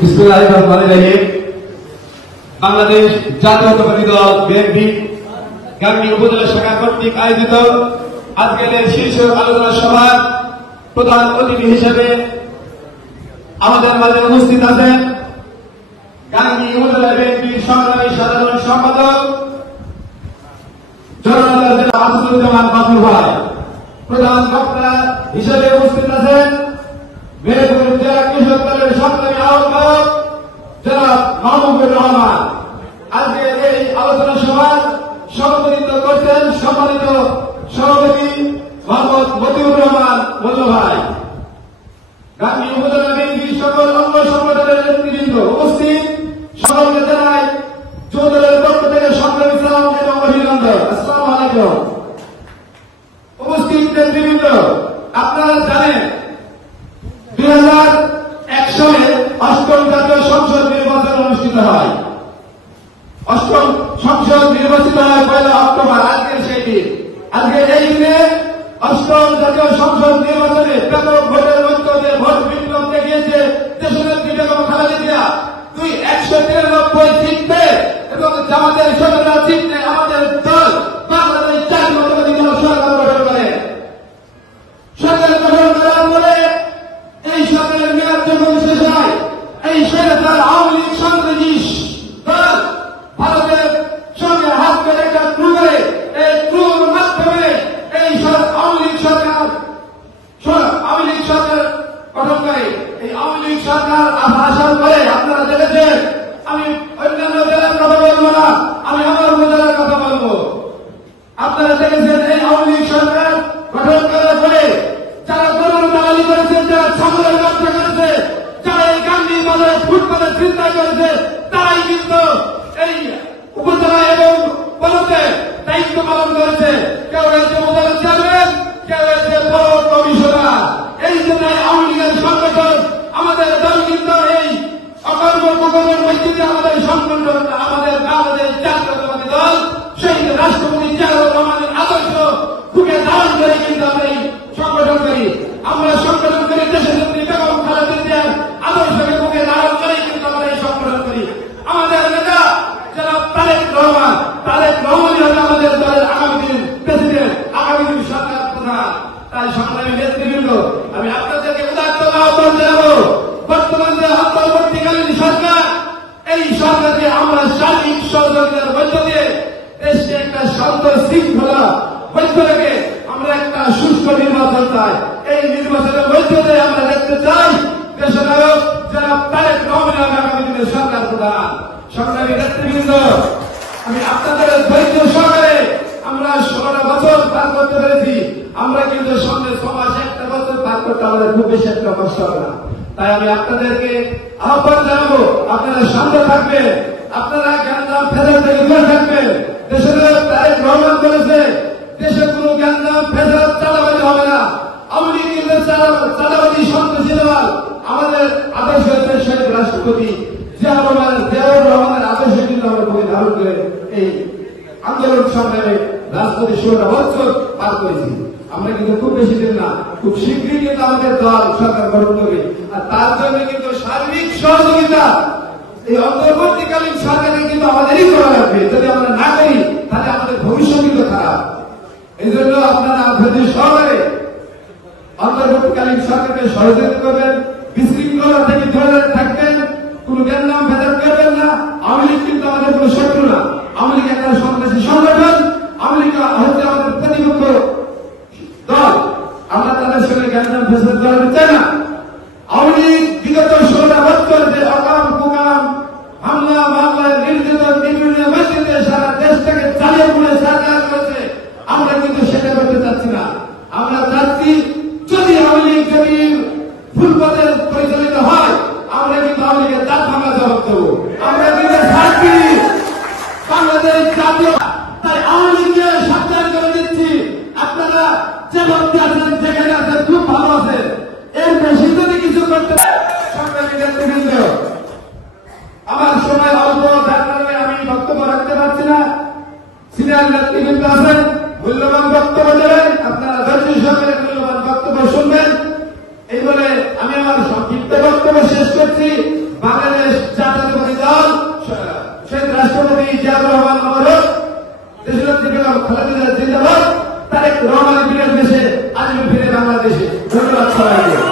বিসমিল্লাহির রহমানির রহিম। বাংলাদেশ জাতীয়তাবাদী দল বিএনপি গাংনী উপজেলা শাখা কর্তৃক আয়োজিত আজকের এই শীর্ষ আলোচনা সভার প্রধান অতিথি হিসেবে আমাদের মাঝে উপস্থিত আছেন গাংনী উপজেলা বিএনপির সংগ্রামী সাধারণ সম্পাদক জননেতা জেলা আসিফুজ্জামান বাবুল ভাই। প্রধান বক্তা হিসেবে উপস্থিত আছেন মেহেরপুর জেলা কৃষক দলের সংগ্রামী আহ্বায়ক জনাব মাহমুদুর রহমান। আজকে এই আলোচনা সভা সভাপতিত্ব করছেন সম্মানিত সভাপতি মোহাম্মদ মতিউর রহমান মোল্লা ভাই। গাংনী উপজেলা বিএনপির সকল অঙ্গ সংগঠনের নেতৃবৃন্দ উপস্থিত, সকলকে জানাই যুবদলের পক্ষ থেকে সংগ্রামী সালাম এবং অভিনন্দন। আসসালামু আলাইকুম। উপস্থিত নেতৃবৃন্দ, আপনারা জানেন 2001 সালে অষ্টম জাতীয় সংসদ নির্বাচন অনুষ্ঠিত হয়। অষ্টম সংসদ নির্বাচিত হয় 1 অক্টোবর, আজকের সেই দিন। আজকে এই দিনে অষ্টম জাতীয় সংসদ নির্বাচনে ব্যাপক ভোটের মধ্য দিয়ে ভোট বিপ্লব দেখিয়েছে দেশনেত্রী বেগম খালেদা জিয়া। 193 সিট পেয়ে এবং জামাতের সদস্যরা জিতলে আমাদের দল বাংলাদেশ জাতীয়তাবাদী দল সরকার গঠন করে। সরকার গঠন করার পরে এই সরকারের মেয়াদ যখন শেষ হয়, এই সরকার আওয়ামী লীগ সন্ত্রাসী দল ভারতের সঙ্গে হাত করে একটা ক্রু করে, এই ক্রুর মাধ্যমে এই আওয়ামী লীগ সরকার গঠন করে। এই আওয়ামী লীগ সরকার আসার পরে আপনারা দেখেছেন, আমি অন্যান্য জেলার কথা বলবো না, আমি আমার উপজেলার কথা বলবো। আপনারা দেখেছেন এই আওয়ামী লীগ সরকার গঠন করার পরে যারা গরুর দালালি করেছে, যারা ছাগলের ব্যবসা করেছে, যারা এই গান্ধী বাজারে ফুটপাতে চিন্তাই করেছে, তারাই কিন্তু এই উপজেলা এবং পৌরতে দায়িত্ব পালন করেছে। কেউ হয়েছে উপজেলা চেয়ারম্যান, কেউ হয়েছে পৌর কমিশনার। এই জন্য আওয়ামী লীগের সংগঠন আমাদের দল কিন্তু এই অকর্ম কুকর্মের মধ্যে আমাদের সংগঠন, আমাদের বাংলাদেশ জাতীয়তাবাদী দল সেই রাষ্ট্রপতি জিয়াউর রহমানের আদর্শ বুকে ধারণ করে কিন্তু আমরা এই সংগঠন করি। আমরা সংগঠন করি দেশের নেত্রী বেগম খালেদা জিয়ার আদর্শকে বুকে ধারণ করে কিন্তু আমরা এই সংগঠন করি। আমাদের নেতা জনাব তারেক রহমানই হবে আমাদের দলের আগামী দিন প্রেসিডেন্ট, আগামী দিন সরকার প্রধান। তাই সংগ্রামী নেতৃবৃন্দ, আমি আপনাদেরকে উদাত্ত আহ্বান জানাবো, বর্তমান যে অন্তর্বর্তীকালীন সরকার, এই সরকারকে আমরা সার্বিক সহযোগিতার মধ্য দিয়ে দেশে একটা শান্ত শৃঙ্খলা মধ্য রেখে আমরা একটা সুষ্ঠু নির্বাচন চাই। এই নির্বাচনের মধ্য দিয়ে আমরা দেখতে চাই দেশনায়ক জনাব তারেক রহমান আগামী দিনের সরকার প্রধান। সংগ্রামী নেতৃবৃন্দ, আমি আপনাদের ধৈর্য সহকারে আমরা 16টা বছর পার করতে পেরেছি। আমরা কিন্তু সঙ্গে 6 মাস 1 বছর পার করতে আমাদের খুব বেশি একটা কষ্ট হবে না। তাই আমি আপনাদেরকে আহ্বান জানাবো, আপনারা শান্ত থাকবেন, আপনারা জ্ঞানদাম ফেজাল থেকে দূরে থাকবেন। দেশের তারেক রহমান বলেছে দেশে কোনো জ্ঞানদাম ফেজাল চালাবাজি হবে না। আওয়ামী লীগের চালাবাজি সন্ত্রাসী দল। আমাদের আদর্শ হচ্ছে শহীদ রাষ্ট্রপতি জিয়াউর রহমানের আদর্শ কিন্তু আমরা বুকে ধারণ করে এই আন্দোলন সংগ্রামে রাজপথে 16টা বছর পার করেছি। আমরা কিন্তু খুব বেশি দিন না, খুব শীঘ্রই কিন্তু আমাদের দল সরকার গঠন করবে। আর তার জন্য কিন্তু সার্বিক সহযোগিতা এই অন্তর্বর্তীকালীন সরকারকে কিন্তু আমাদেরই করা লাগবে। যদি আমরা না করি তাহলে আমাদের ভবিষ্যৎ কিন্তু খারাপ। এই জন্য আপনারা ধৈর্য সহকারে অন্তর্বর্তীকালীন সরকারকে সহযোগিতা করবেন, বিশৃঙ্খলা থেকে দূরে থাকবেন, কোন জ্ঞানদাম ভেদাল করবেন না। আওয়ামী লীগ কিন্তু আমাদের কোন শত্রু না। আওয়ামী লীগ একটা সন্ত্রাসী সংগঠন, আওয়ামী লীগ হচ্ছে আমাদের প্রতিপক্ষ দল। আমরা তাদের সঙ্গে জ্ঞানদাম ফেসাদ করাতে চাই না। আওয়ামী লীগ বিগত 16টা বছর যে অকাম কুকাম হামলা মামলায় নির্যাতন নিপীড়নের মধ্যে সারা দেশটাকে চালিয়ে পুড়ে সরকার করেছে, আমরা কিন্তু সেটা করতে চাচ্ছি না। আমরা চাচ্ছি যদি আওয়ামী লীগ যদি ভুল পথে পরিচালিত হয়, আমরা কিন্তু রাষ্ট্রপতি জিয়াউর রহমান আমারত, দেশনেত্রী বেগম খালেদা জিয়া জিন্দাবাদ, তারেক রহমানের বিরাট দেশে আসবে ফিরে বাংলাদেশে। ধন্যবাদ সবাইকে।